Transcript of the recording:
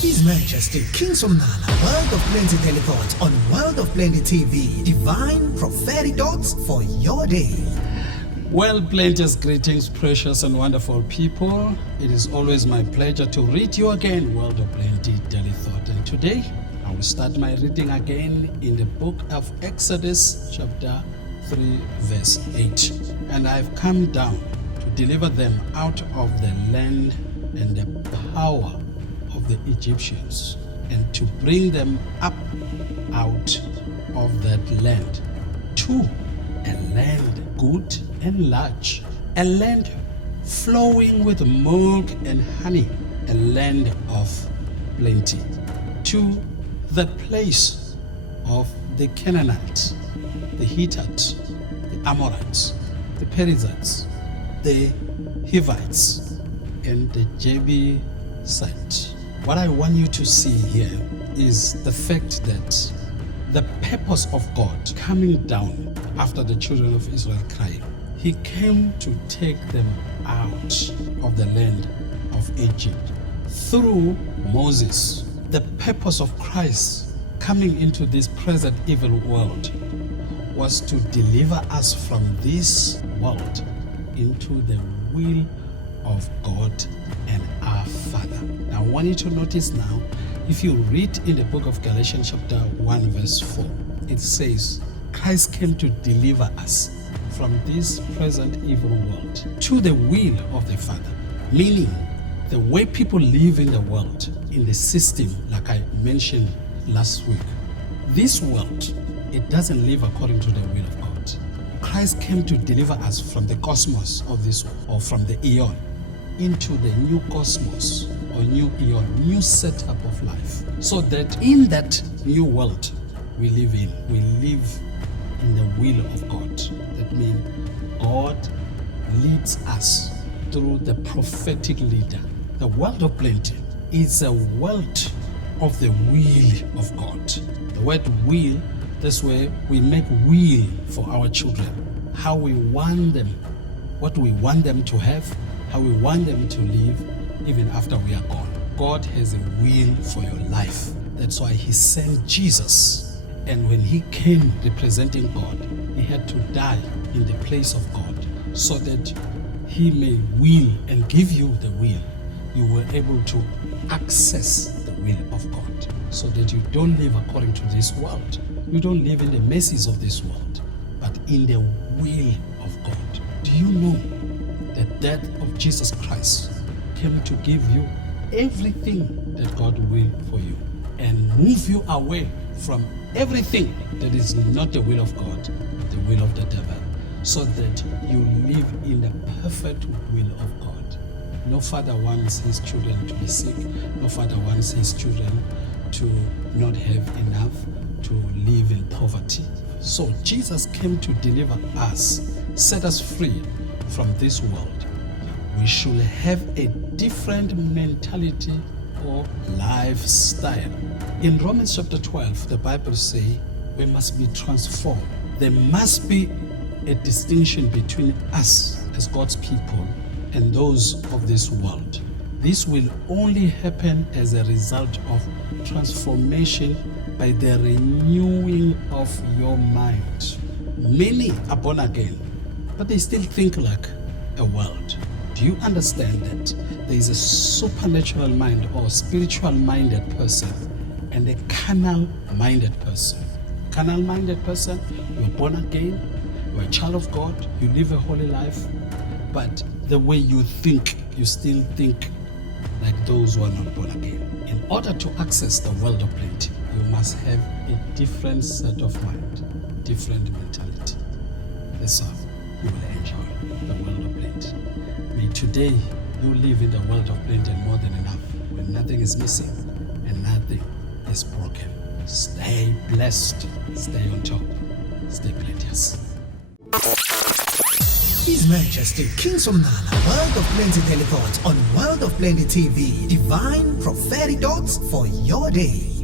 His Majesty King Somnala, World of Plenty teleports on World of Plenty TV. Divine prophetic thoughts for your day. Well, plenteous greetings, precious and wonderful people. It is always my pleasure to read you again, World of Plenty Daily Thought. And today, I will start my reading again in the book of Exodus, chapter 3, verse 8. And I've come down to deliver them out of the land and the power of the Egyptians, and to bring them up out of that land to a land good and large, a land flowing with milk and honey, a land of plenty, to the place of the Canaanites, the Hittites, the Amorites, the Perizzites, the Hivites, and the Jebusites. What I want you to see here is the fact that the purpose of God coming down after the children of Israel cried, He came to take them out of the land of Egypt through Moses. The purpose of Christ coming into this present evil world was to deliver us from this world into the will of God and our Father. Now I want you to notice now, if you read in the book of Galatians chapter 1 verse 4, it says Christ came to deliver us from this present evil world to the will of the Father. Meaning, the way people live in the world, in the system, like I mentioned last week, this world, it doesn't live according to the will of God. Christ came to deliver us from the cosmos of this world, or from the eon, into the new cosmos or new eon, new setup of life. So that in that new world we live in the will of God. That means God leads us through the prophetic leader. The world of plenty is a world of the will of God. The word will, that's where we make will for our children, how we want them, what we want them to have, how we want them to live even after we are gone. God has a will for your life. That's why He sent Jesus. And when He came representing God, He had to die in the place of God so that He may will and give you the will. You were able to access the will of God so that you don't live according to this world. You don't live in the messes of this world, but in the will of God. Do you know the death of Jesus Christ came to give you everything that God will for you and move you away from everything that is not the will of God, the will of the devil, so that you live in the perfect will of God. No father wants his children to be sick. No father wants his children to not have enough, to live in poverty. So Jesus came to deliver us, set us free from this world. We should have a different mentality or lifestyle. In Romans chapter 12, the Bible says we must be transformed. There must be a distinction between us as God's people and those of this world. This will only happen as a result of transformation by the renewing of your mind. Many are born again, but they still think like a world. Do you understand that there is a supernatural mind or spiritual minded person and a carnal minded person? Carnal minded person, you are born again, you are a child of God, you live a holy life, but the way you think, you still think like those who are not born again. In order to access the world of plenty, you must have a different set of mind, different mentality. That's how you will enjoy the world of plenty. May today you live in the world of plenty and more than enough, where nothing is missing and nothing is broken. Stay blessed, stay on top, stay plenteous. His Majesty King Somnala, World of Plenty teleports on World of Plenty TV. Divine prophetic thoughts for your day.